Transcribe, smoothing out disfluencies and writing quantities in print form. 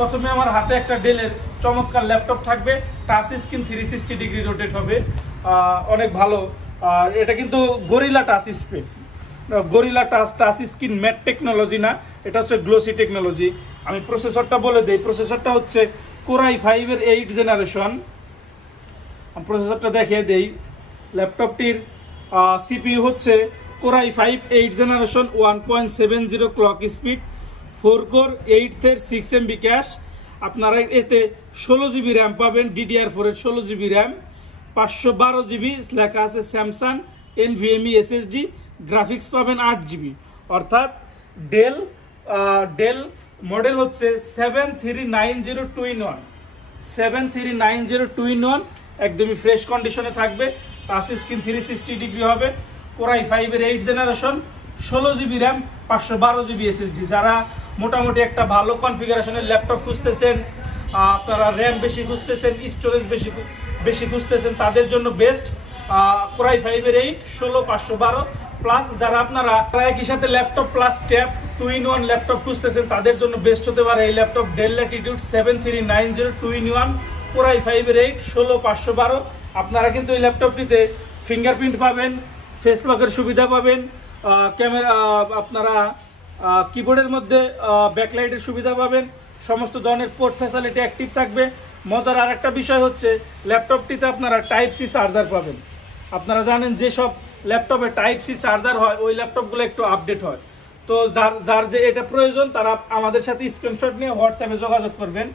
প্রথমে আমার হাতে একটা ডেলের চমৎকার ল্যাপটপ থাকবে, টাচ স্ক্রিন 360 ডিগ্রি রোটেট হবে, অনেক ভালো। এটা কিন্তু gorilla touch screen, gorilla touch screen mat technology না, এটা হচ্ছে গ্লোসি টেকনোলজি। আমি প্রসেসরটা বলে দেই, প্রসেসরটা হচ্ছে Core i5 এর 8 জেনারেশন। প্রসেসরটা দেখিয়ে দেই। ল্যাপটপটির সিপিইউ হচ্ছে Core i5 8 generation 1.70 clock speed, 4 core 8 এর 6 MB ক্যাশ। আপনারা এতে 16 জিবি র্যাম পাবেন, DDR4 এর 16 জিবি র্যাম, 512 জিবি লেখা আছে স্যামসাং NVMe SSD, গ্রাফিক্স পাবেন 8 জিবি। অর্থাৎ ডেল মডেল হচ্ছে 73902 73902, একদমই ফ্রেশ কন্ডিশনে থাকবে, টাচ স্ক্রিন 360 ডিগ্রি হবে, Core i5 এর 8 generation, 16 GB RAM, 512 GB SSD। যারা মোটামুটি একটা ভালো কনফিগারেশনের ল্যাপটপ খুঁজতেছেন, আপনারা র্যাম বেশি খুঁজতেছেন, স্টোরেজ বেশি খুঁজতেছেন, তাদের জন্য বেস্ট Core i5 এর 8 16 512 প্লাস। যারা আপনারা একই সাথে laptop plus tab 2-in-1 laptop খুঁজতেছেন, তাদের জন্য বেস্ট হতে পারে এই laptop del Latitude 73902 Core i5 এর 8 16 512। আপনারা কিন্তু এই ল্যাপটপটিতে ফিঙ্গারপ্রিন্ট পাবেন, ফেস লকের সুবিধা পাবেন, ক্যামেরা আপনারা কিবোর্ডের মধ্যে ব্যাকলাইটের সুবিধা পাবেন, সমস্ত ধরনের পোর্ট ফ্যাসিলিটি অ্যাক্টিভ থাকবে। মজার আর একটা বিষয় হচ্ছে ল্যাপটপটিতে আপনারা টাইপ সি চার্জার পাবেন। আপনারা জানেন যে সব ল্যাপটপে টাইপ সি চার্জার হয়, ওই ল্যাপটপগুলো একটু আপডেট হয়। তো যার যে এটা প্রয়োজন তারা আমাদের সাথে স্ক্রিনশট নিয়ে হোয়াটসঅ্যাপে যোগাযোগ করবেন।